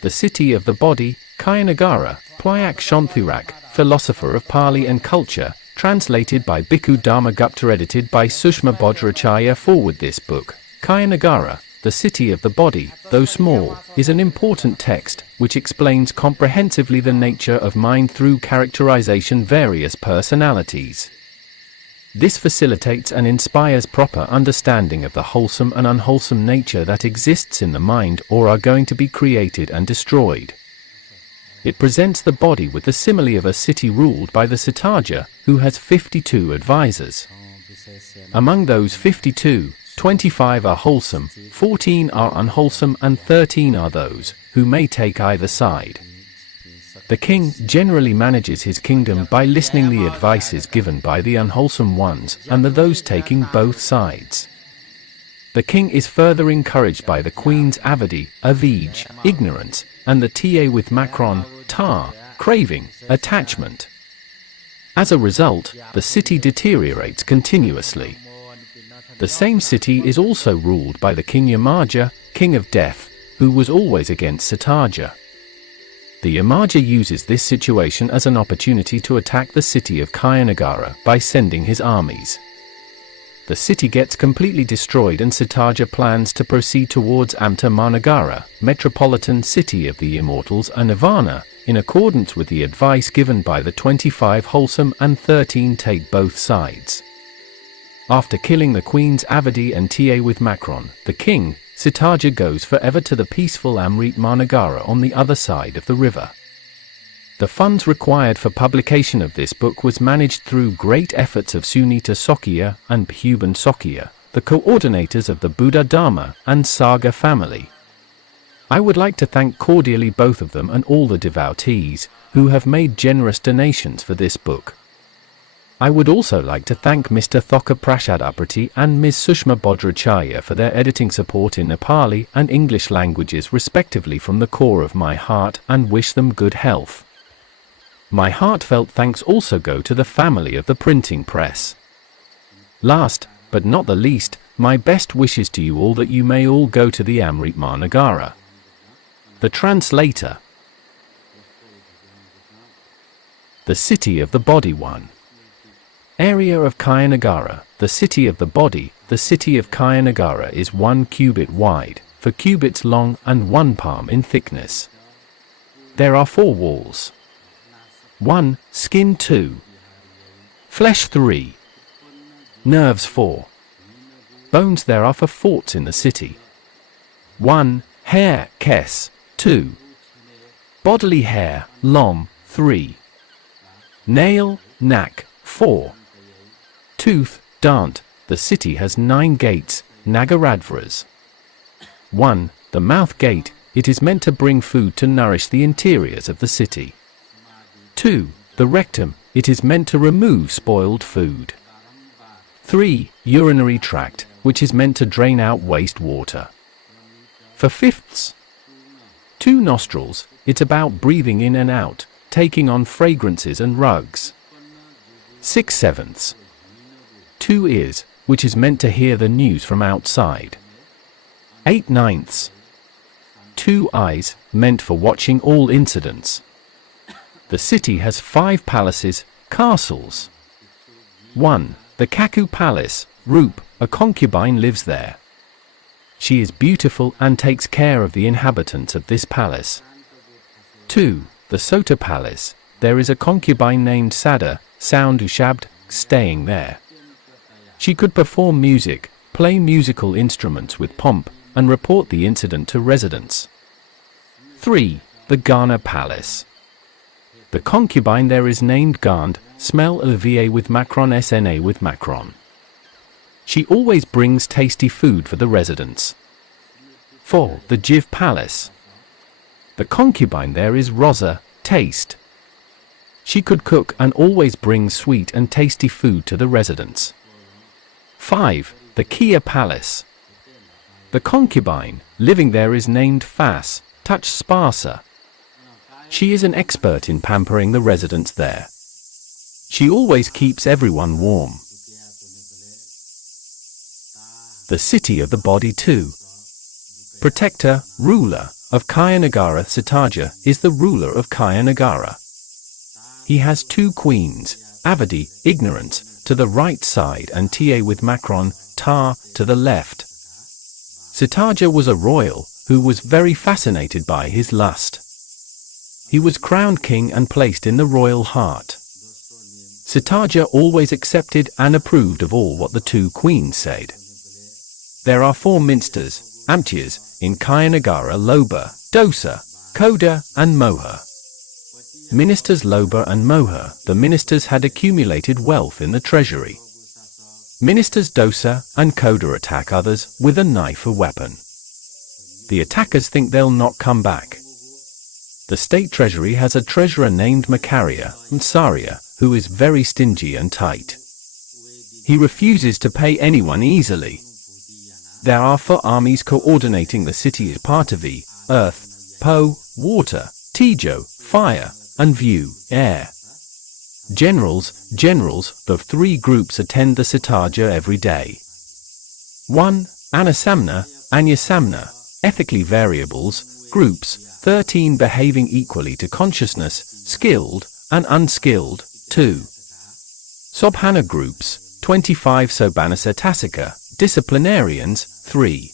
The city of the body, Kāyanagara, Plyak Shonthirak, Philosopher of Pali and Culture, translated by Bhikkhu Dharmagupta, edited by Sushma Bajracharya. Foreword. This book, Kāyanagara, the city of the body, though small, is an important text, which explains comprehensively the nature of mind through characterization various personalities. This facilitates and inspires proper understanding of the wholesome and unwholesome nature that exists in the mind or are going to be created and destroyed. It presents the body with the simile of a city ruled by the Cittarāja, who has 52 advisors. Among those 52, 25 are wholesome, 14 are unwholesome, and 13 are those who may take either side. The king generally manages his kingdom by listening the advices given by the unwholesome ones and those taking both sides. The king is further encouraged by the queen's avidi, avij, ignorance, and the ta with macron, tar, craving, attachment. As a result, the city deteriorates continuously. The same city is also ruled by the king Yamaja, king of death, who was always against Cittarāja. The Yamaja uses this situation as an opportunity to attack the city of Kāyanagara by sending his armies. The city gets completely destroyed and Cittarāja plans to proceed towards Amṛta Mahānagara, metropolitan city of the immortals and nirvana, in accordance with the advice given by the 25 wholesome and 13 take both sides. After killing the queen's avidi and ta with macron, the king, Cittarāja, goes forever to the peaceful Amṛta Mahānagara on the other side of the river. The funds required for publication of this book was managed through great efforts of Sunita Sokya and Bhuban Sokya, the coordinators of the Buddha Dharma and Saga family. I would like to thank cordially both of them and all the devotees who have made generous donations for this book. I would also like to thank Mr. Thoka Prashadaprati and Ms. Sushma Bajracharya for their editing support in Nepali and English languages respectively from the core of my heart, and wish them good health. My heartfelt thanks also go to the family of the printing press. Last, but not the least, my best wishes to you all that you may all go to the Amṛta Mahānagara. The translator. The city of the body. 1. Area of Kāyanagara, the city of the body. The city of Kāyanagara is 1 cubit wide, 4 cubits long, and 1 palm in thickness. There are 4 walls. 1. Skin 2. Flesh 3. Nerves 4. Bones there are for forts in the city. 1. Hair, kes, 2. Bodily hair, lom, 3. Nail, nak, 4. Tooth, dant. The city has 9 gates, nagaradvaras. 1. The mouth gate, it is meant to bring food to nourish the interiors of the city. 2. The rectum, it is meant to remove spoiled food. 3. Urinary tract, which is meant to drain out waste water. For fifths. 2 nostrils, it's about breathing in and out, taking on fragrances and rugs. 6 sevenths. 2 ears, which is meant to hear the news from outside. 8 ninths. 2 eyes, meant for watching all incidents. The city has 5 palaces, castles. 1. The Kaku Palace, Roop, a concubine lives there. She is beautiful and takes care of the inhabitants of this palace. 2. The Sota Palace, there is a concubine named Sada, Sound Ushabd, staying there. She could perform music, play musical instruments with pomp, and report the incident to residents. 3. The Ghana Palace. The concubine there is named Gand, smell LVA with macron SNA with macron. She always brings tasty food for the residents. 4. The Jiv Palace. The concubine there is Rosa, taste. She could cook and always brings sweet and tasty food to the residents. 5. The Kia Palace. The concubine living there is named Fas, touch sparsa. She is an expert in pampering the residents there. She always keeps everyone warm. The city of the body 2. protector, ruler, of Kāyanagara. Cittarāja is the ruler of Kāyanagara. He has two queens, Avadi, ignorance, to the right side and Ta with Macron, Ta, to the left. Cittarāja was a royal, who was very fascinated by his lust. He was crowned king and placed in the royal heart. Cittarāja always accepted and approved of all what the two queens said. There are 4 minsters, Amtyas, in Kāyanagara: Lobha, Dosa, Koda, and Moha. Ministers Lobha and Moha, the ministers had accumulated wealth in the treasury. Ministers Dosa and Koda attack others with a knife or weapon. The attackers think they'll not come back. The state treasury has a treasurer named Mahānagara, who is very stingy and tight. He refuses to pay anyone easily. There are 4 armies coordinating the city: Parthavi, earth; Po, water; Tejo, fire; and Vyu, air. Generals, the 3 groups attend the Cittarāja every day. 1. Anasamna, Anyasamna, ethically variables, groups, 13 behaving equally to consciousness, skilled and unskilled. 2. Sobhana groups, 25 Sobanasattasika, disciplinarians. 3.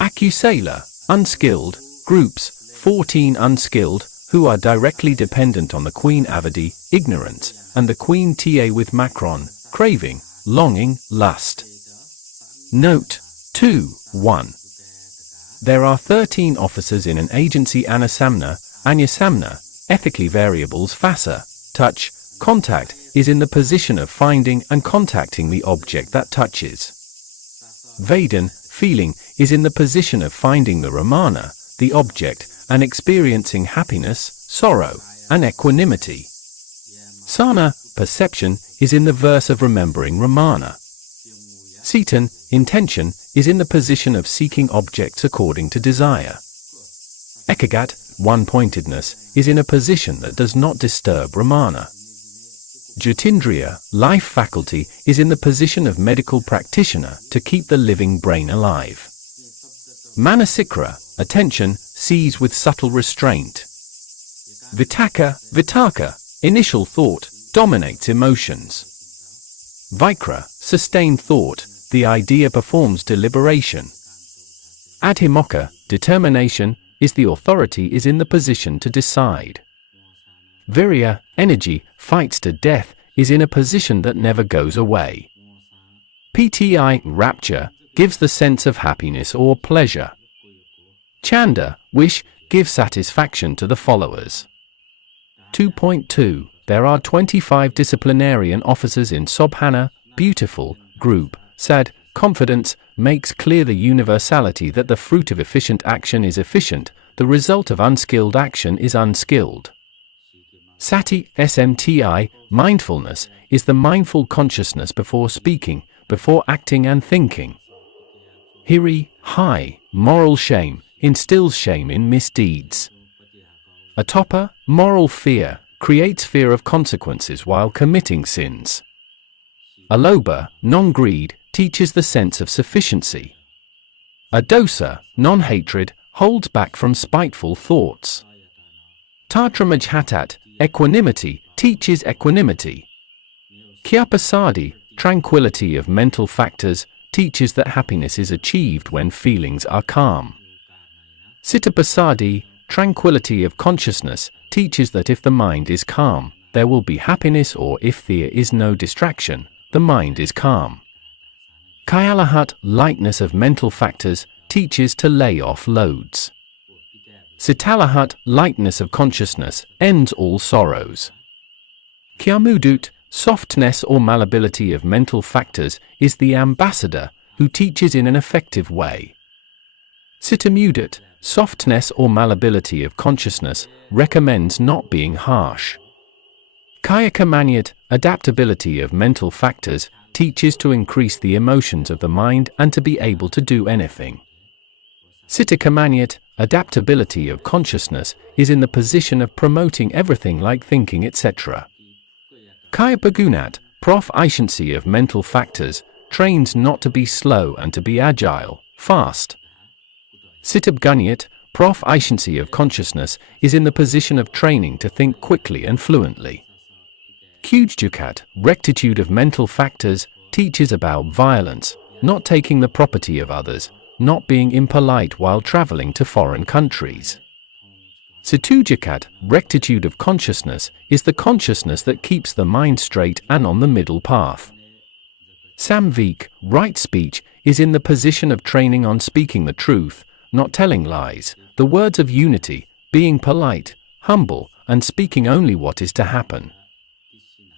Akusala, unskilled, groups, 14 unskilled, who are directly dependent on the Queen Avadi, ignorance, and the Queen Ta with Macron, craving, longing, lust. Note 2.1. There are 13 officers in an agency: Anasamna, Anyasamna, ethically variables. Phassa, touch, contact, is in the position of finding and contacting the object that touches. Vedan, feeling, is in the position of finding the Ramana, the object, and experiencing happiness, sorrow, and equanimity. Sana, perception, is in the verse of remembering Ramana. Citan, intention, is in the position of seeking objects according to desire. Ekagat, one-pointedness, is in a position that does not disturb Ramana. Jyotindriya, life faculty, is in the position of medical practitioner to keep the living brain alive. Manasikra, attention, sees with subtle restraint. Vitaka, initial thought, dominates emotions. Vikra, sustained thought, the idea performs deliberation. Adhimokkha, determination, is the authority is in the position to decide. Virya, energy, fights to death, is in a position that never goes away. Pti, rapture, gives the sense of happiness or pleasure. Chanda, wish, gives satisfaction to the followers. 2.2. There are 25 disciplinarian officers in Sobhana, beautiful, group. Sad, confidence, makes clear the universality that the fruit of efficient action is efficient, the result of unskilled action is unskilled. Sati, SMTI, mindfulness, is the mindful consciousness before speaking, before acting and thinking. Hiri, high, moral shame, instills shame in misdeeds. Atopa, moral fear, creates fear of consequences while committing sins. Alobha, non-greed, teaches the sense of sufficiency. Adosa, non-hatred, holds back from spiteful thoughts. Tatramajhatat, equanimity, teaches equanimity. Kyapasadi, tranquility of mental factors, teaches that happiness is achieved when feelings are calm. Cittapasadi, tranquility of consciousness, teaches that if the mind is calm, there will be happiness, or if there is no distraction, the mind is calm. Kayalahat, lightness of mental factors, teaches to lay off loads. Sitalahat, lightness of consciousness, ends all sorrows. Kyamudut, softness or malleability of mental factors, is the ambassador, who teaches in an effective way. Sitamudut, softness or malleability of consciousness, recommends not being harsh. Kayakamanyat, adaptability of mental factors, teaches to increase the emotions of the mind and to be able to do anything. Sitakamanyat, adaptability of consciousness, is in the position of promoting everything like thinking, etc. Kayapagunat, proficiency of mental factors, trains not to be slow and to be agile, fast. Sitabgunyat, proficiency of consciousness, is in the position of training to think quickly and fluently. Kujjukat, rectitude of mental factors, teaches about violence, not taking the property of others, not being impolite while traveling to foreign countries. Situjakat, rectitude of consciousness, is the consciousness that keeps the mind straight and on the middle path. Samvik, right speech, is in the position of training on speaking the truth, not telling lies, the words of unity, being polite, humble, and speaking only what is to happen.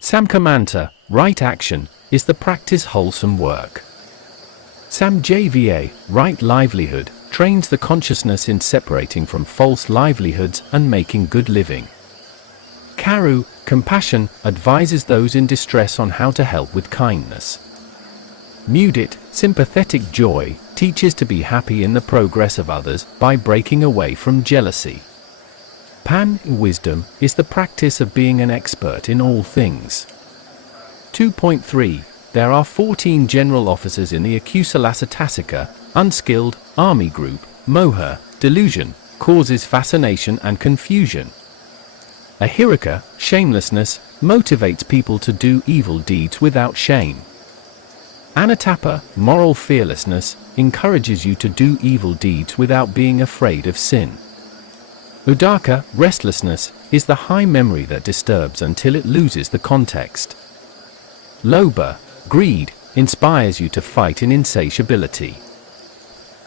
Samkamanta, right action, is the practice wholesome work. Samjava, right livelihood, trains the consciousness in separating from false livelihoods and making good living. Karu, compassion, advises those in distress on how to help with kindness. Mudit, sympathetic joy, teaches to be happy in the progress of others by breaking away from jealousy. Pan, wisdom, is the practice of being an expert in all things. 2.3. There are 14 general officers in the Akusalasattasika, unskilled, army group. Moha, delusion, causes fascination and confusion. Ahirika, shamelessness, motivates people to do evil deeds without shame. Anatapa, moral fearlessness, encourages you to do evil deeds without being afraid of sin. Udaka, restlessness, is the high memory that disturbs until it loses the context. Lobha, greed, inspires you to fight in insatiability.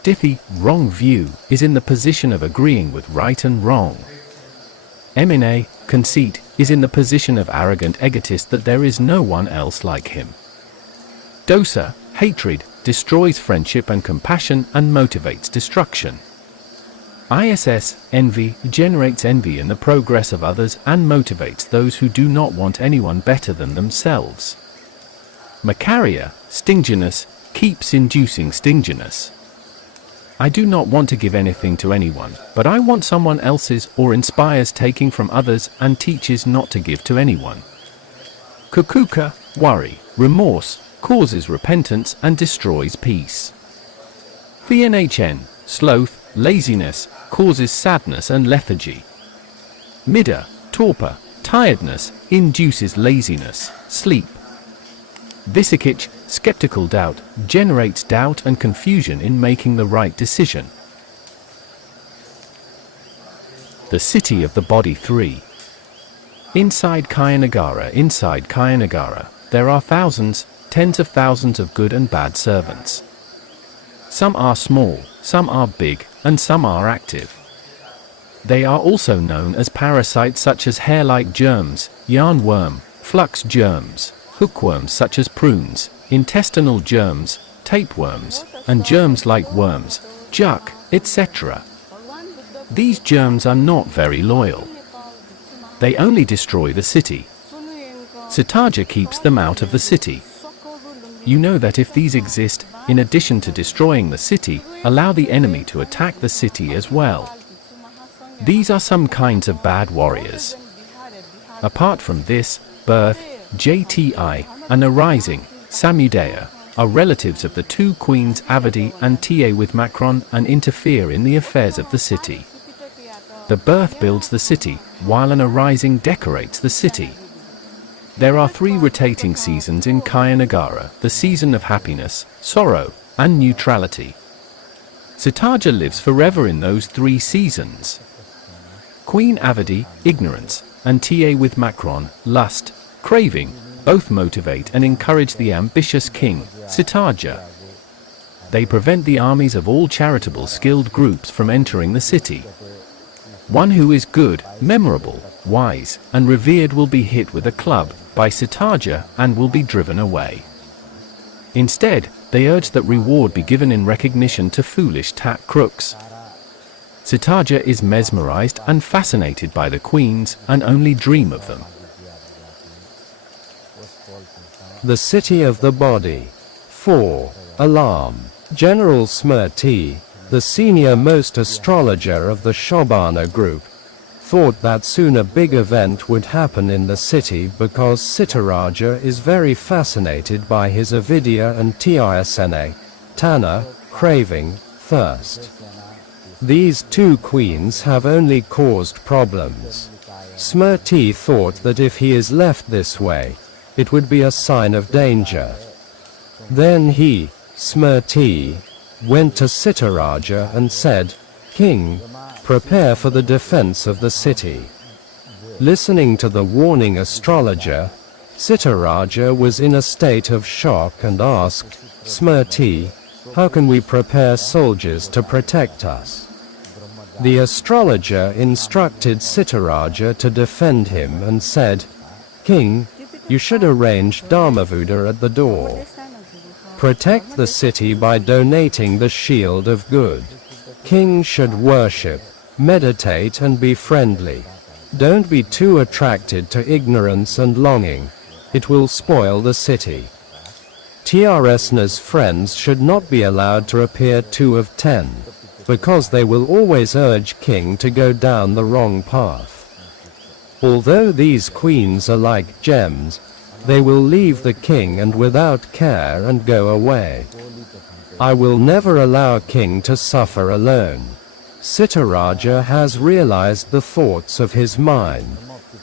Dithi, wrong view, is in the position of agreeing with right and wrong. Emine, conceit, is in the position of arrogant egotist that there is no one else like him. Dosa, hatred, destroys friendship and compassion and motivates destruction. Iss, envy, generates envy in the progress of others and motivates those who do not want anyone better than themselves. Makarya, stinginess, keeps inducing stinginess. I do not want to give anything to anyone, but I want someone else's, or inspires taking from others and teaches not to give to anyone. Kukuka, worry, remorse, causes repentance and destroys peace. Thnhn, sloth, laziness, causes sadness and lethargy. Mida, torpor, tiredness, induces laziness, sleep. Visikich, skeptical doubt, generates doubt and confusion in making the right decision. The city of the body 3. Inside Kāyanagara, there are thousands, tens of thousands of good and bad servants. Some are small, some are big, and some are active. They are also known as parasites such as hair-like germs, yarn worm, flux germs, hookworms such as prunes, intestinal germs, tapeworms, and germs like worms, juk, etc. These germs are not very loyal. They only destroy the city. Cittarāja keeps them out of the city. You know that if these exist, in addition to destroying the city, allow the enemy to attack the city as well. These are some kinds of bad warriors. Apart from this, birth, JTI, and arising, Samudaya, are relatives of the two queens Avadi and Ta with Macron and interfere in the affairs of the city. The birth builds the city, while an arising decorates the city. There are 3 rotating seasons in Kāyanagara, the season of happiness, sorrow, and neutrality. Cittarāja lives forever in those 3 seasons. Queen Avadi, ignorance, and Ta with Macron, lust, craving, both motivate and encourage the ambitious king, Cittarāja. They prevent the armies of all charitable skilled groups from entering the city. One who is good, memorable, wise, and revered will be hit with a club by Cittarāja and will be driven away. Instead, they urge that reward be given in recognition to foolish crooks. Cittarāja is mesmerized and fascinated by the queens and only dream of them. The city of the body. 4. Alarm. General Smrti, the senior-most astrologer of the Shobana group, thought that soon a big event would happen in the city because Cittarāja is very fascinated by his avidya and Tyasene, Tanna, craving, thirst. These two queens have only caused problems. Smrti thought that if he is left this way, it would be a sign of danger. Then he, Smrti, went to Cittarāja and said, "King, prepare for the defense of the city." Listening to the warning astrologer, Cittarāja was in a state of shock and asked, "Smrti, how can we prepare soldiers to protect us?" The astrologer instructed Cittarāja to defend him and said, "King, you should arrange Dharmagupta at the door. Protect the city by donating the shield of good. King should worship, meditate and be friendly. Don't be too attracted to ignorance and longing. It will spoil the city. Trsna's friends should not be allowed to appear 2 of 10, because they will always urge king to go down the wrong path. Although these queens are like gems, they will leave the king and without care and go away. I will never allow king to suffer alone." Cittarāja has realized the thoughts of his mind,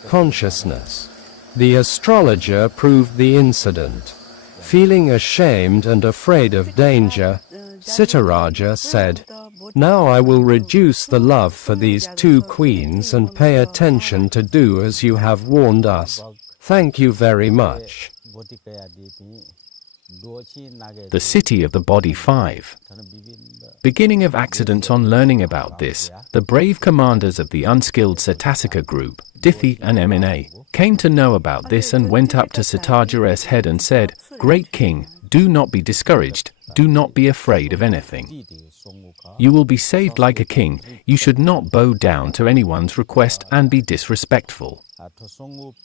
consciousness. The astrologer proved the incident. Feeling ashamed and afraid of danger, Cittarāja said, "Now I will reduce the love for these two queens and pay attention to do as you have warned us. Thank you very much." The city of the body 5. Beginning of accidents. On learning about this, the brave commanders of the unskilled Satasaka group, Dithi and Mna, came to know about this and went up to Cittarāja's head and said, "Great king, do not be discouraged, do not be afraid of anything. You will be saved like a king. You should not bow down to anyone's request and be disrespectful.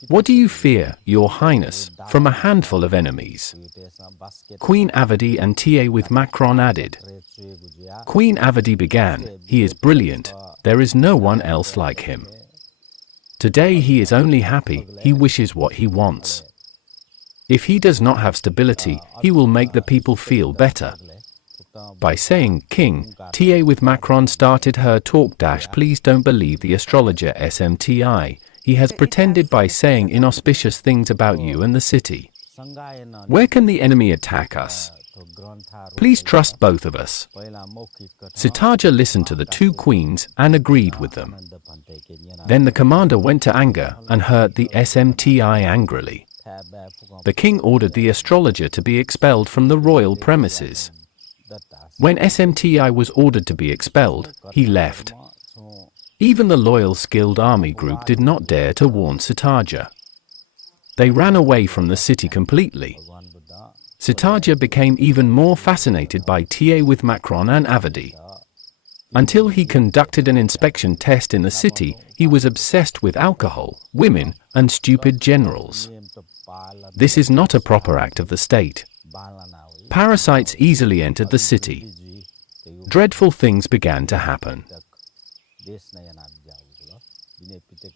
What do you fear, your highness, from a handful of enemies?" Queen Avadi and Ta with Macron added. Queen Avadi began, "He is brilliant, there is no one else like him. Today he is only happy, he wishes what he wants. If he does not have stability, he will make the people feel better." By saying king, Ta with Macron started her talk. Please don't believe the astrologer SMTI. He has pretended by saying inauspicious things about you and the city. Where can the enemy attack us? Please trust both of us. Cittarāja listened to the two queens and agreed with them. Then the commander went to anger and hurt the SMTI angrily. The king ordered the astrologer to be expelled from the royal premises. When SMTI was ordered to be expelled, he left. Even the loyal skilled army group did not dare to warn Cittarāja. They ran away from the city completely. Cittarāja became even more fascinated by Ta with Macron and Avadi. Until he conducted an inspection test in the city, he was obsessed with alcohol, women, and stupid generals. This is not a proper act of the state. Parasites easily entered the city. Dreadful things began to happen.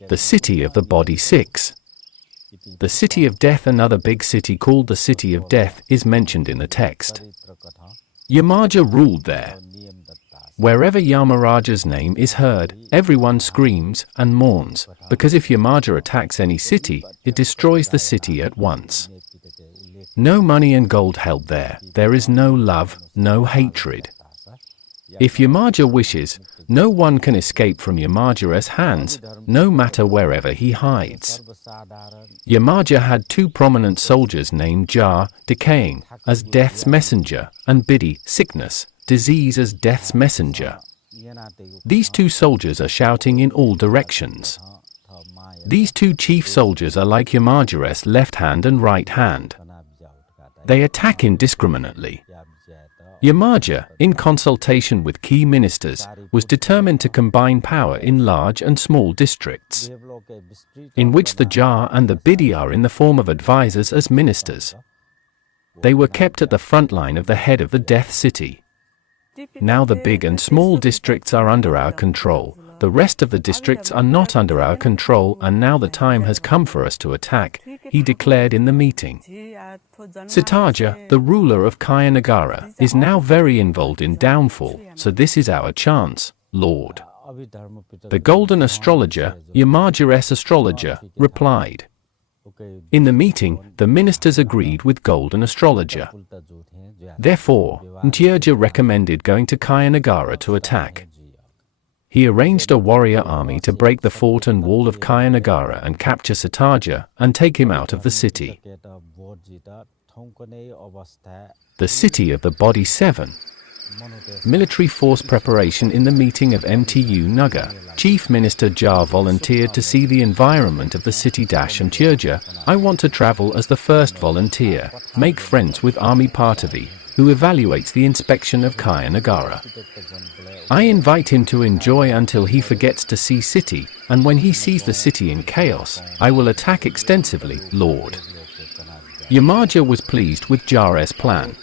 The city of the body 6. The city of death, another big city called the city of death, is mentioned in the text. Yamaja ruled there. Wherever Yamaraja's name is heard, everyone screams and mourns, because if Yamaja attacks any city, it destroys the city at once. No money and gold held there. There is no love, no hatred. If Yamaja wishes, no one can escape from Yamaja's hands, no matter wherever he hides. Yamaja had two prominent soldiers named Jar, decaying, as death's messenger, and Bidi, sickness, disease, as death's messenger. These two soldiers are shouting in all directions. These two chief soldiers are like Yamaja's left hand and right hand. They attack indiscriminately. Yamaja, in consultation with key ministers, was determined to combine power in large and small districts, in which the Jar and the Bidi are in the form of advisors as ministers. They were kept at the front line of the head of the death city. Now the big and small districts are under our control. The rest of the districts are not under our control, and now the time has come for us to attack, he declared in the meeting. Cittarāja, the ruler of Kāyanagara, is now very involved in downfall, so this is our chance. Lord. The golden astrologer, Yamaja's astrologer, replied. In the meeting, the ministers agreed with golden astrologer. Therefore, Cittarāja recommended going to Kayanagara to attack. He arranged a warrior army to break the fort and wall of Kayanagara and capture Cittarāja and take him out of the city. The city of the body 7. Military force preparation. In the meeting of Mtu Nagar, Chief Minister Jar volunteered to see the environment of the city. And Cittarāja, I want to travel as the first volunteer, make friends with Army Partavi, who evaluates the inspection of Kayanagara. I invite him to enjoy until he forgets to see city, and when he sees the city in chaos, I will attack extensively, Lord. Yamaja was pleased with Jar's plan.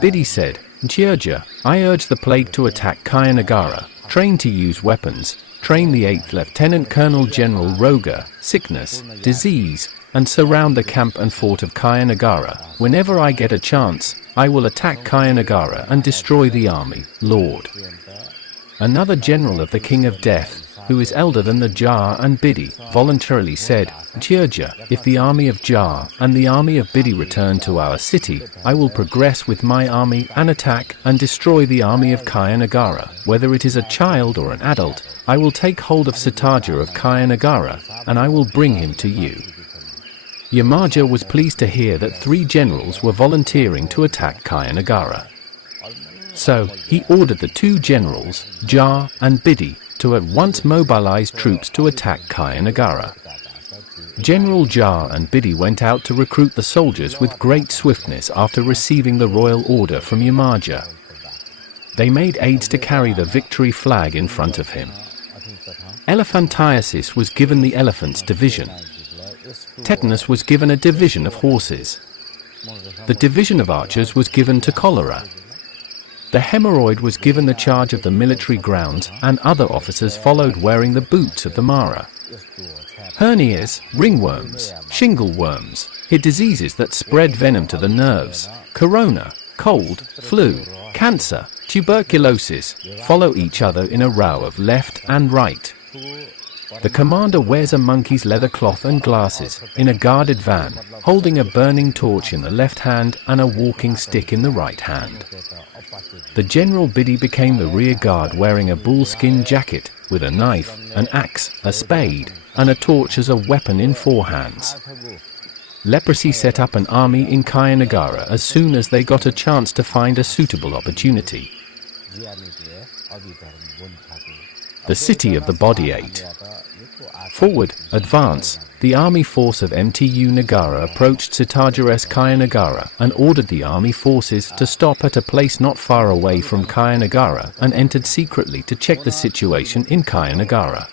Bidhi said, Cittarāja, I urge the Plake to attack Kayanagara, train to use weapons, train the 8th Lieutenant Colonel General Roga, sickness, disease, and surround the camp and fort of Kayanagara. Whenever I get a chance, I will attack Kayanagara and destroy the army, Lord. Another general of the King of Death, who is elder than the Jar and Bidhi, voluntarily said, Cittarāja, if the army of Jar and the army of Bidhi return to our city, I will progress with my army and attack and destroy the army of Kayanagara. Whether it is a child or an adult, I will take hold of Cittarāja of Kayanagara, and I will bring him to you. Yamaja was pleased to hear that 3 generals were volunteering to attack Kayanagara. So, he ordered the 2 generals, Jar and Bidhi, to at once mobilize troops to attack Kayanagara. General Jar and Bidhi went out to recruit the soldiers with great swiftness after receiving the royal order from Yamaja. They made aids to carry the victory flag in front of him. Elephantiasis was given the elephant's division. Tetanus was given a division of horses. The division of archers was given to cholera. The hemorrhoid was given the charge of the military grounds, and other officers followed wearing the boots of the Mara. Hernias, ringworms, shingle worms, head diseases that spread venom to the nerves, corona, cold, flu, cancer, tuberculosis, follow each other in a row of left and right. The commander wears a monkey's leather cloth and glasses, in a guarded van, holding a burning torch in the left hand and a walking stick in the right hand. The General Bidhi became the rear guard wearing a bullskin jacket, with a knife, an axe, a spade, and a torch as a weapon in 4 hands. Leprosy set up an army in Kāyanagara as soon as they got a chance to find a suitable opportunity. The city of the body 8. Forward, advance. The army force of Mtu Nagara approached Cittarāja's Kayanagara and ordered the army forces to stop at a place not far away from Kayanagara and entered secretly to check the situation in Kayanagara.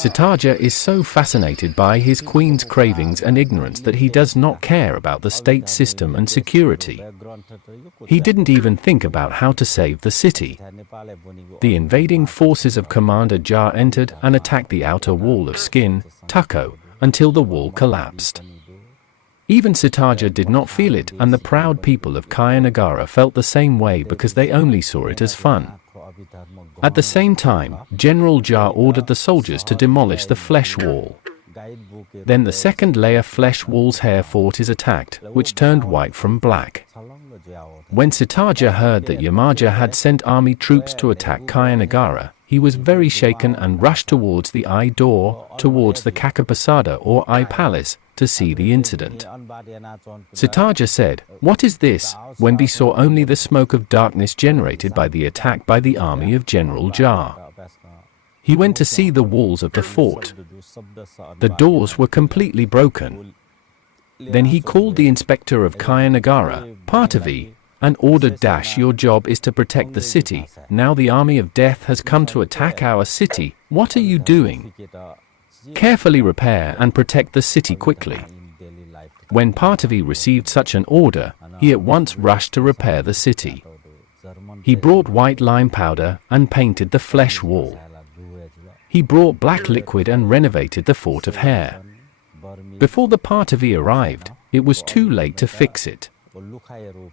Cittarāja is so fascinated by his queen's cravings and ignorance that he does not care about the state system and security. He didn't even think about how to save the city. The invading forces of Commander Jar entered and attacked the outer wall of skin, Tukko, until the wall collapsed. Even Cittarāja did not feel it, and the proud people of Kāyanagara felt the same way because they only saw it as fun. At the same time, General Jar ordered the soldiers to demolish the flesh wall. Then the second layer flesh wall's hair fort is attacked, which turned white from black. When Cittarāja heard that Yamaja had sent army troops to attack Kāyanagara, he was very shaken and rushed towards the eye door, towards the Kakapasada or eye palace, to see the incident. Cittarāja said, "What is this?" when he saw only the smoke of darkness generated by the attack by the army of General Jar. He went to see the walls of the fort. The doors were completely broken. Then he called the inspector of Kāyanagara, Partavi, and ordered, "Your job is to protect the city. Now the army of death has come to attack our city. What are you doing? Carefully repair and protect the city quickly." When Partavi received such an order, he at once rushed to repair the city. He brought white lime powder and painted the flesh wall. He brought black liquid and renovated the fort of hair. Before the Partavi arrived, it was too late to fix it.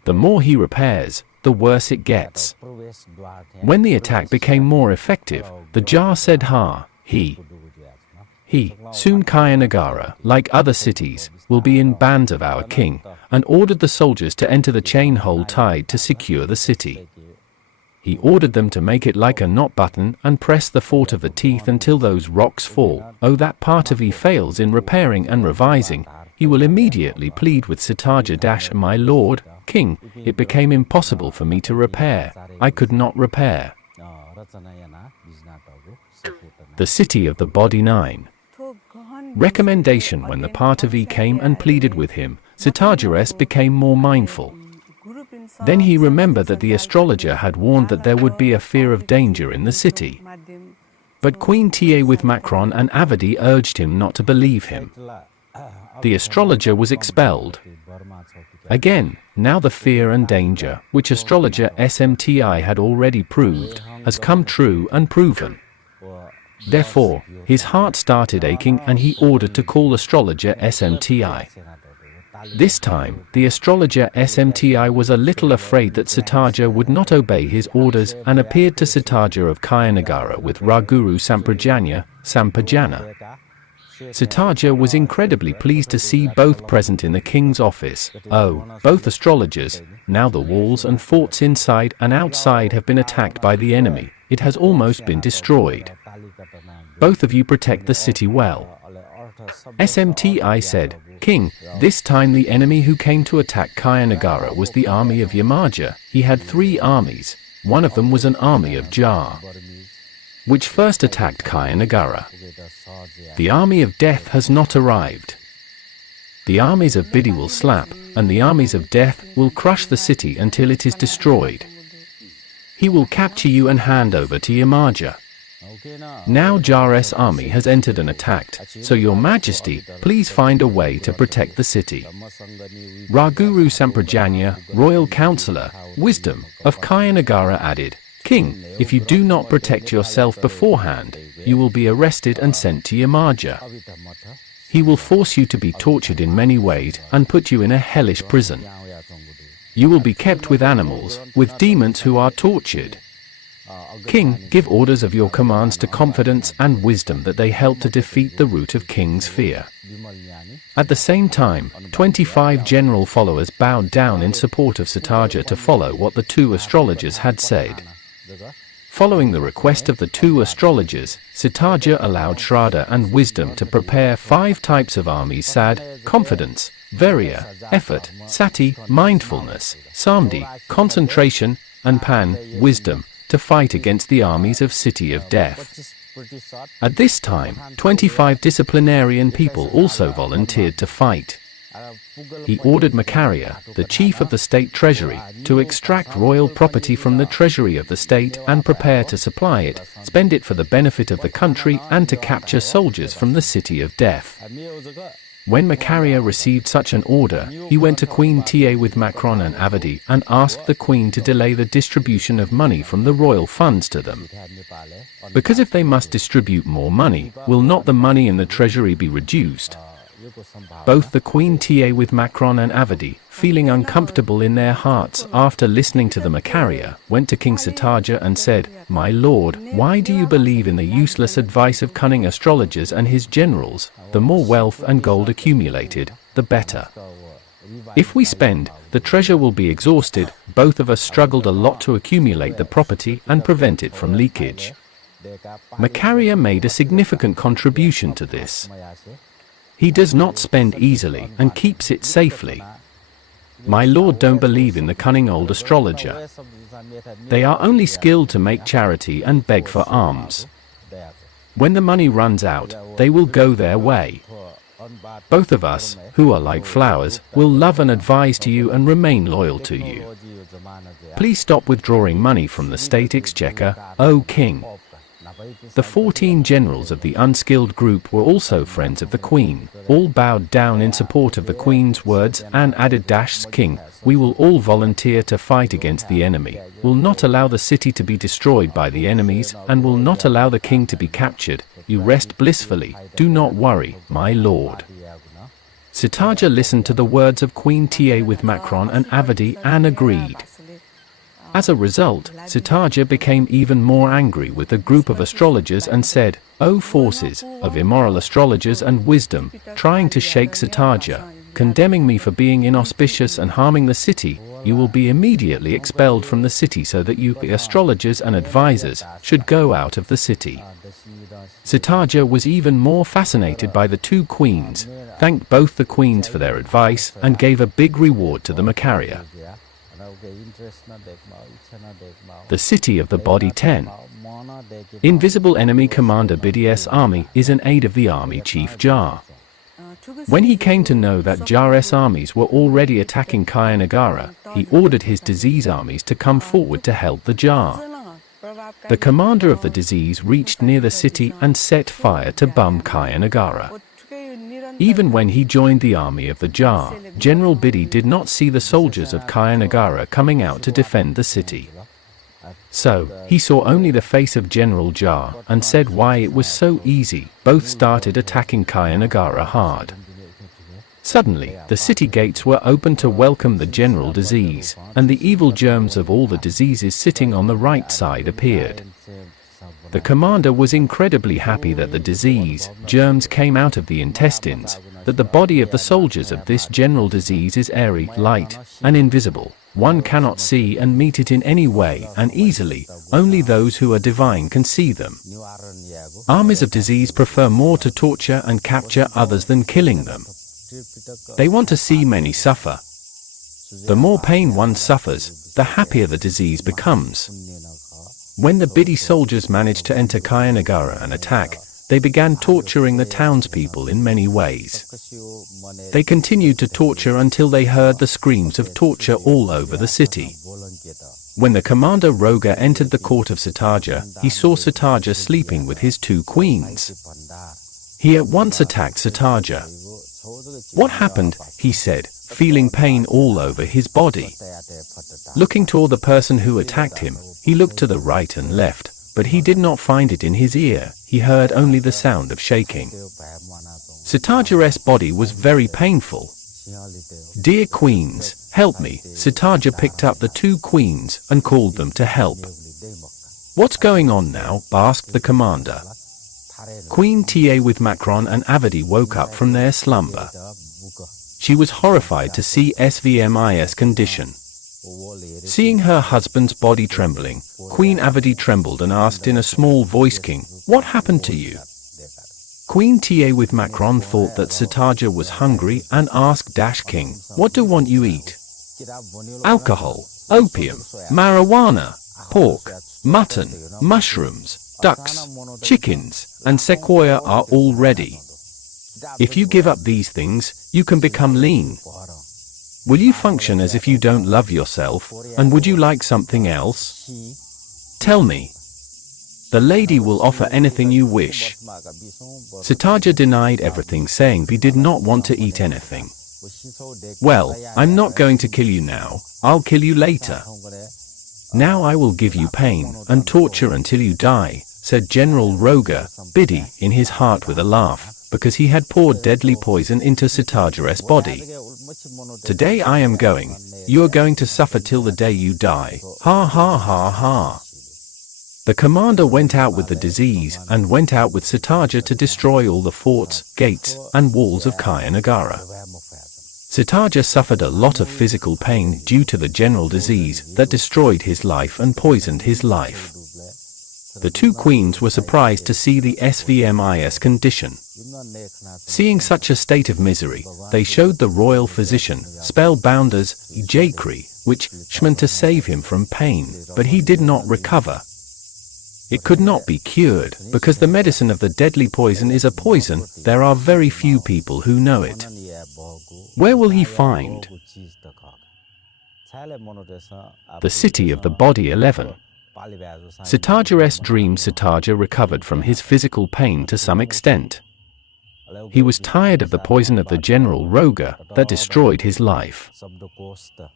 The more he repairs, the worse it gets. When the attack became more effective, the Jar said soon Kāyanagara, like other cities, will be in bands of our king, and ordered the soldiers to enter the chain hole tied to secure the city. He ordered them to make it like a knot button and press the fort of the teeth until those rocks fall. Oh, that part of he fails in repairing and revising, he will immediately plead with Cittarāja, my lord, king, it became impossible for me to repair, I could not repair. The city of the body 9. Recommendation. When the Partavi came and pleaded with him, Cittarāja became more mindful. Then he remembered that the astrologer had warned that there would be a fear of danger in the city. But Queen Ta with Macron and Avadi urged him not to believe him. The astrologer was expelled. Again, now the fear and danger, which astrologer SMTI had already proved, has come true and proven. Therefore, his heart started aching and he ordered to call astrologer SMTI. This time, the astrologer SMTI was a little afraid that Cittarāja would not obey his orders and appeared to Cittarāja of Kāyanagara with Raguru Sampajana. Cittarāja was incredibly pleased to see both present in the king's office. Oh, both astrologers, now the walls and forts inside and outside have been attacked by the enemy, it has almost been destroyed. Both of you protect the city well. SMTI said, King, this time the enemy who came to attack Kāyanagara was the army of Yamaja. He had 3 armies. One of them was an army of Jar, which first attacked Kāyanagara. The army of death has not arrived. The armies of Bidhi will slap, and the armies of death will crush the city until it is destroyed. He will capture you and hand over to Yamaja. Now Jar's army has entered and attacked, so your majesty, please find a way to protect the city. Raguru Sampajanya, royal councillor, wisdom, of Kayanagara added, King, if you do not protect yourself beforehand, you will be arrested and sent to Yamaja. He will force you to be tortured in many ways and put you in a hellish prison. You will be kept with animals, with demons who are tortured. King, give orders of your commands to confidence and wisdom that they help to defeat the root of king's fear. At the same time, 25 general followers bowed down in support of Cittarāja to follow what the 2 astrologers had said. Following the request of the 2 astrologers, Cittarāja allowed Shraddha and wisdom to prepare 5 types of armies: sad, confidence; virya, effort; sati, mindfulness; samdhi, concentration; and pan, wisdom, to fight against the armies of City of Death. At this time, 25 disciplinarian people also volunteered to fight. He ordered Makarya, the chief of the state treasury, to extract royal property from the treasury of the state and prepare to supply it, spend it for the benefit of the country, and to capture soldiers from the City of Death. When Makarya received such an order, he went to Queen Ta with Macron and Avadi and asked the queen to delay the distribution of money from the royal funds to them. Because if they must distribute more money, will not the money in the treasury be reduced? Both the Queen Ta with Macron and Avadi, feeling uncomfortable in their hearts after listening to the Makarya, went to King Cittarāja and said, My lord, why do you believe in the useless advice of cunning astrologers and his generals? The more wealth and gold accumulated, the better. If we spend, the treasure will be exhausted. Both of us struggled a lot to accumulate the property and prevent it from leakage. Makarya made a significant contribution to this. He does not spend easily and keeps it safely. My lord don't believe in the cunning old astrologer. They are only skilled to make charity and beg for alms. When the money runs out, they will go their way. Both of us, who are like flowers, will love and advise to you and remain loyal to you. Please stop withdrawing money from the state exchequer, O king. The 14 generals of the unskilled group were also friends of the queen. All bowed down in support of the queen's words and added, King, we will all volunteer to fight against the enemy, will not allow the city to be destroyed by the enemies, and will not allow the king to be captured. You rest blissfully, do not worry, my lord. Cittarāja listened to the words of Queen Ta with Macron and Avadi and agreed. As a result, Cittarāja became even more angry with the group of astrologers and said, "O forces of immoral astrologers and wisdom, trying to shake Cittarāja, condemning me for being inauspicious and harming the city, you will be immediately expelled from the city so that you, the astrologers and advisors, should go out of the city." Cittarāja was even more fascinated by the two queens, thanked both the queens for their advice, and gave a big reward to the Mahānagara. The City of the Body 10. Invisible Enemy Commander Bid's army is an aide of the army chief Jar. When he came to know that Jar's armies were already attacking Kāyanagara, he ordered his disease armies to come forward to help the Jar. The commander of the disease reached near the city and set fire to bomb Kāyanagara. Even when he joined the army of the Jar, General Bidi did not see the soldiers of Kāyanagara coming out to defend the city. So, he saw only the face of General Jar and said why it was so easy. Both started attacking Kāyanagara hard. Suddenly, the city gates were opened to welcome the general disease, and the evil germs of all the diseases sitting on the right side appeared. The commander was incredibly happy that the disease germs came out of the intestines, that the body of the soldiers of this general disease is airy, light, and invisible. One cannot see and meet it in any way and easily, only those who are divine can see them. Armies of disease prefer more to torture and capture others than killing them. They want to see many suffer. The more pain one suffers, the happier the disease becomes. When the Bidi soldiers managed to enter Kāyanagara and attack, they began torturing the townspeople in many ways. They continued to torture until they heard the screams of torture all over the city. When the commander Roga entered the court of Cittarāja, he saw Cittarāja sleeping with his two queens. He at once attacked Cittarāja. "What happened?" he said, feeling pain all over his body. Looking toward the person who attacked him, he looked to the right and left, but he did not find it in his ear. He heard only the sound of shaking. Cittarāja's body was very painful. "Dear queens, help me." Cittarāja picked up the two queens and called them to help. "What's going on now?" asked the commander. Queen Ta with Macron and Avadi woke up from their slumber. She was horrified to see Svmi's condition. Seeing her husband's body trembling, Queen Avadi trembled and asked in a small voice, "King, what happened to you?" Queen Ta with Macron thought that Cittarāja was hungry and asked "King, what do want you eat?" "Alcohol, opium, marijuana, pork, mutton, mushrooms, ducks, chickens, and sequoia are all ready. If you give up these things, you can become lean. Will you function as if you don't love yourself, and would you like something else? Tell me. The lady will offer anything you wish." Cittarāja denied everything, saying he did not want to eat anything. "Well, I'm not going to kill you now, I'll kill you later. Now I will give you pain and torture until you die," said General Roga Bidi in his heart with a laugh, because he had poured deadly poison into Cittarāja's body. "Today I am going, you are going to suffer till the day you die. Ha ha ha ha." The commander went out with the disease and went out with Cittarāja to destroy all the forts, gates, and walls of Kāyanagara. Cittarāja suffered a lot of physical pain due to the general disease that destroyed his life and poisoned his life. The two queens were surprised to see the Svmi's condition. Seeing such a state of misery, they showed the royal physician, spellbounders, Jakri, which meant to save him from pain, but he did not recover. It could not be cured, because the medicine of the deadly poison is a poison. There are very few people who know it. Where will he find? The City of the Body 11. Cittarāja's dream. Cittarāja recovered from his physical pain to some extent. He was tired of the poison of the General Roga that destroyed his life.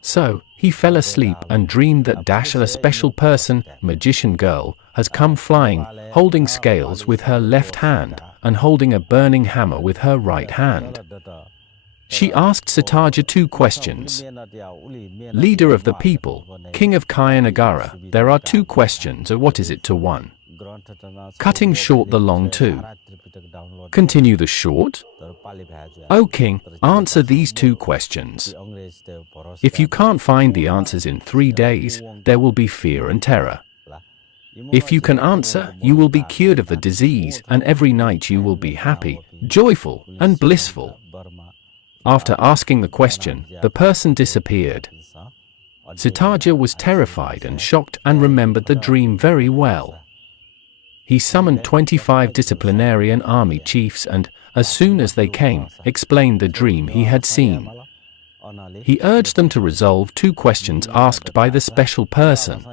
So, he fell asleep and dreamed that a special person, magician girl, has come flying, holding scales with her left hand, and holding a burning hammer with her right hand. She asked Cittarāja 2 questions. Leader of the people, king of Kāyanagara, there are 2 questions, or what is it to 1? Cutting short the long 2. Continue the short? O king, answer these 2 questions. If you can't find the answers in 3 days, there will be fear and terror. If you can answer, you will be cured of the disease, and every night you will be happy, joyful, and blissful. After asking the question, the person disappeared. Cittarāja was terrified and shocked and remembered the dream very well. He summoned 25 disciplinarian army chiefs and, as soon as they came, explained the dream he had seen. He urged them to resolve 2 questions asked by the special person.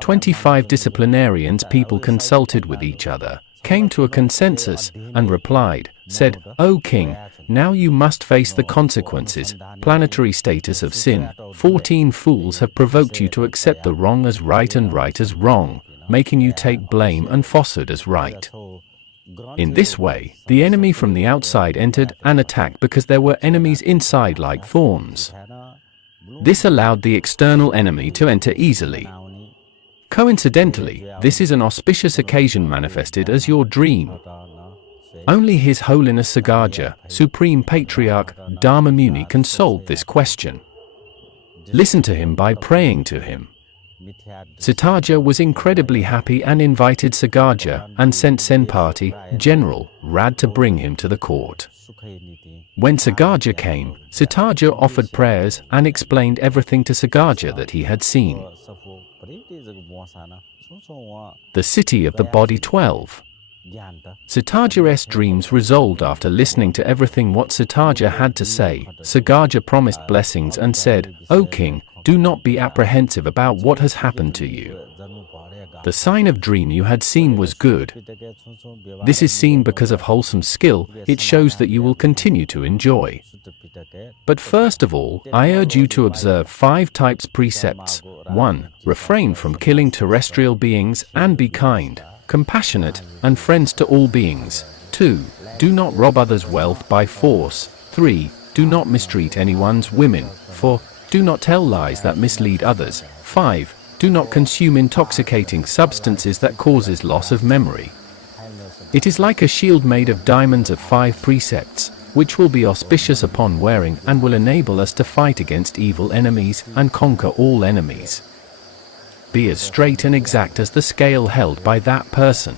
25 disciplinarians people consulted with each other, came to a consensus, and replied, said, O king, now you must face the consequences, planetary status of sin. 14 fools have provoked you to accept the wrong as right and right as wrong, making you take blame and falsehood as right. In this way, the enemy from the outside entered and attacked because there were enemies inside like thorns. This allowed the external enemy to enter easily. Coincidentally, this is an auspicious occasion manifested as your dream. Only His Holiness Cittarāja, Supreme Patriarch, Dharma Muni can solve this question. Listen to him by praying to him. Cittarāja was incredibly happy and invited Cittarāja and sent Senpati, General, Rad to bring him to the court. When Cittarāja came, Cittarāja offered prayers and explained everything to Cittarāja that he had seen. The City of the Body 12. Cittarāja's dreams resolved after listening to everything what Cittarāja had to say. Cittarāja promised blessings and said, O king, do not be apprehensive about what has happened to you. The sign of dream you had seen was good. This is seen because of wholesome skill. It shows that you will continue to enjoy. But first of all, I urge you to observe 5 types precepts. 1. Refrain from killing terrestrial beings and be kind, compassionate, and friends to all beings. 2. Do not rob others' wealth by force. 3. Do not mistreat anyone's women. 4. Do not tell lies that mislead others. 5. Do not consume intoxicating substances that causes loss of memory. It is like a shield made of diamonds of 5 precepts, which will be auspicious upon wearing and will enable us to fight against evil enemies and conquer all enemies. Be as straight and exact as the scale held by that person.